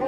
이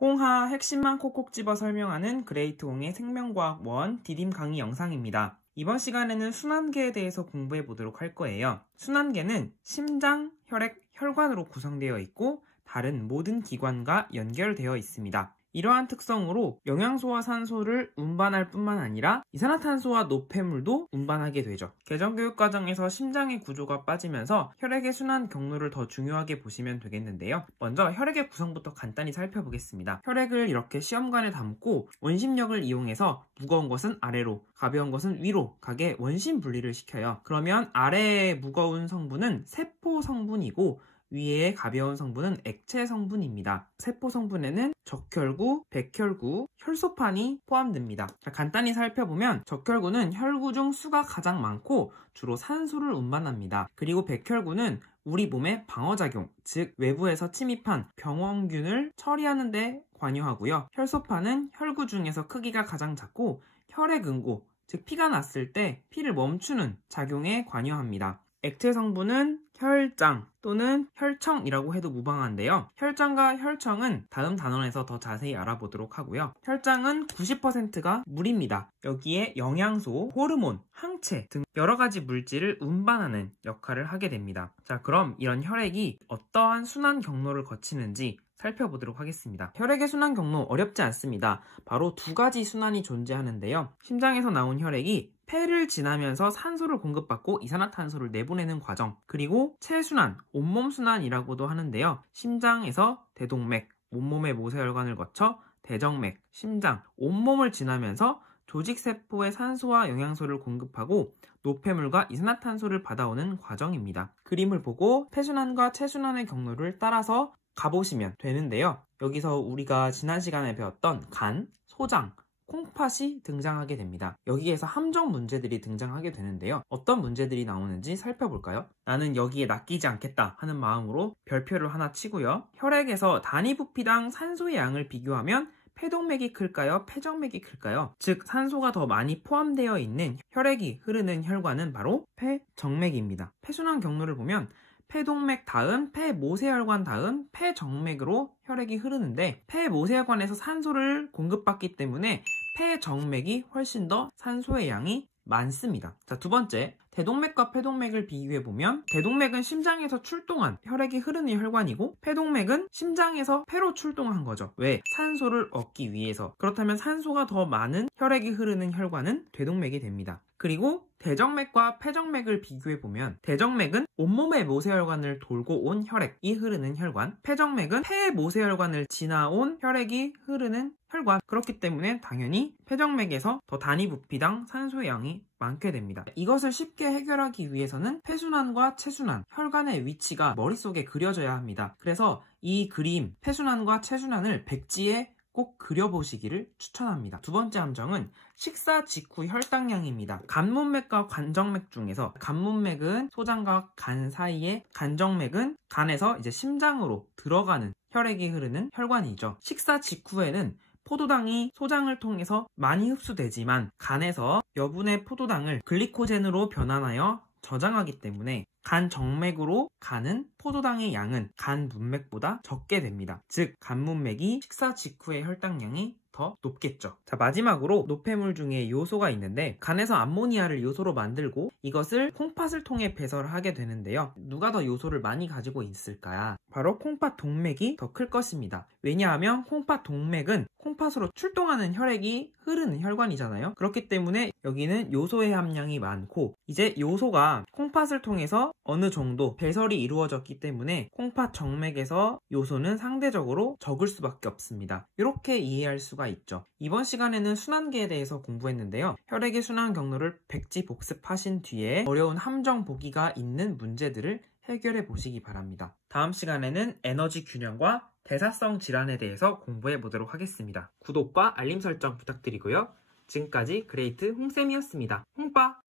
홍하 핵심만 콕콕 집어 설명하는 그레이트 홍의 생명과학 1 디딤 강의 영상입니다. 이번 시간에는 순환계에 대해서 공부해 보도록 할 거예요. 순환계는 심장, 혈액, 혈관으로 구성되어 있고 다른 모든 기관과 연결되어 있습니다. 이러한 특성으로 영양소와 산소를 운반할 뿐만 아니라 이산화탄소와 노폐물도 운반하게 되죠. 개정교육 과정에서 심장의 구조가 빠지면서 혈액의 순환 경로를 더 중요하게 보시면 되겠는데요. 먼저 혈액의 구성부터 간단히 살펴보겠습니다. 혈액을 이렇게 시험관에 담고 원심력을 이용해서 무거운 것은 아래로, 가벼운 것은 위로 가게 원심 분리를 시켜요. 그러면 아래의 무거운 성분은 세포 성분이고 위에 가벼운 성분은 액체 성분입니다. 세포 성분에는 적혈구, 백혈구, 혈소판이 포함됩니다. 간단히 살펴보면 적혈구는 혈구 중 수가 가장 많고 주로 산소를 운반합니다. 그리고 백혈구는 우리 몸의 방어작용, 즉 외부에서 침입한 병원균을 처리하는 데 관여하고요. 혈소판은 혈구 중에서 크기가 가장 작고 혈액응고, 즉 피가 났을 때 피를 멈추는 작용에 관여합니다. 액체 성분은 혈장 또는 혈청이라고 해도 무방한데요. 혈장과 혈청은 다음 단원에서 더 자세히 알아보도록 하고요. 혈장은 90%가 물입니다. 여기에 영양소, 호르몬, 항체 등 여러 가지 물질을 운반하는 역할을 하게 됩니다. 자, 그럼 이런 혈액이 어떠한 순환 경로를 거치는지 살펴보도록 하겠습니다. 혈액의 순환 경로 어렵지 않습니다. 바로 두 가지 순환이 존재하는데요. 심장에서 나온 혈액이 폐를 지나면서 산소를 공급받고 이산화탄소를 내보내는 과정, 그리고 체순환, 온몸 순환이라고도 하는데요. 심장에서 대동맥, 온몸의 모세혈관을 거쳐 대정맥, 심장, 온몸을 지나면서 조직세포에 산소와 영양소를 공급하고 노폐물과 이산화탄소를 받아오는 과정입니다. 그림을 보고 폐순환과 체순환의 경로를 따라서 가보시면 되는데요. 여기서 우리가 지난 시간에 배웠던 간, 소장, 콩팥이 등장하게 됩니다. 여기에서 함정 문제들이 등장하게 되는데요. 어떤 문제들이 나오는지 살펴볼까요? 나는 여기에 낚이지 않겠다 하는 마음으로 별표를 하나 치고요. 혈액에서 단위 부피당 산소의 양을 비교하면 폐동맥이 클까요? 폐정맥이 클까요? 즉 산소가 더 많이 포함되어 있는 혈액이 흐르는 혈관은 바로 폐정맥입니다. 폐순환 경로를 보면 폐동맥 다음 폐모세혈관 다음 폐정맥으로 혈액이 흐르는데 폐모세혈관에서 산소를 공급받기 때문에 폐정맥이 훨씬 더 산소의 양이 많습니다. 자, 두 번째, 대동맥과 폐동맥을 비교해보면 대동맥은 심장에서 출동한 혈액이 흐르는 혈관이고 폐동맥은 심장에서 폐로 출동한 거죠. 왜? 산소를 얻기 위해서. 그렇다면 산소가 더 많은 혈액이 흐르는 혈관은 대동맥이 됩니다. 그리고 대정맥과 폐정맥을 비교해보면 대정맥은 온몸의 모세혈관을 돌고 온 혈액이 흐르는 혈관, 폐정맥은 폐의 모세혈관을 지나온 혈액이 흐르는 혈관. 그렇기 때문에 당연히 폐정맥에서 더 단위 부피당 산소의 양이 많게 됩니다. 이것을 쉽게 해결하기 위해서는 폐순환과 체순환, 혈관의 위치가 머릿속에 그려져야 합니다. 그래서 이 그림, 폐순환과 체순환을 백지에 꼭 그려보시기를 추천합니다. 두 번째 함정은 식사 직후 혈당량입니다. 간문맥과 관정맥 중에서 간문맥은 소장과 간 사이에, 간정맥은 간에서 이제 심장으로 들어가는 혈액이 흐르는 혈관이죠. 식사 직후에는 포도당이 소장을 통해서 많이 흡수되지만 간에서 여분의 포도당을 글리코젠으로 변환하여 저장하기 때문에 간 정맥으로 가는 포도당의 양은 간 문맥보다 적게 됩니다. 즉 간문맥이 식사 직후의 혈당량이 더 높겠죠. 자, 마지막으로 노폐물 중에 요소가 있는데 간에서 암모니아를 요소로 만들고 이것을 콩팥을 통해 배설을 하게 되는데요. 누가 더 요소를 많이 가지고 있을까요? 바로 콩팥 동맥이 더 클 것입니다. 왜냐하면 콩팥 동맥은 콩팥으로 출동하는 혈액이 흐르는 혈관이잖아요. 그렇기 때문에 여기는 요소의 함량이 많고 이제 요소가 콩팥을 통해서 어느 정도 배설이 이루어졌기 때문에 콩팥 정맥에서 요소는 상대적으로 적을 수밖에 없습니다. 이렇게 이해할 수가 있죠. 이번 시간에는 순환계에 대해서 공부했는데요. 혈액의 순환 경로를 백지 복습하신 뒤에 어려운 함정 보기가 있는 문제들을 해결해 보시기 바랍니다. 다음 시간에는 에너지 균형과 대사성 질환에 대해서 공부해 보도록 하겠습니다. 구독과 알림 설정 부탁드리고요. 지금까지 그레이트 홍쌤이었습니다. 홍빠!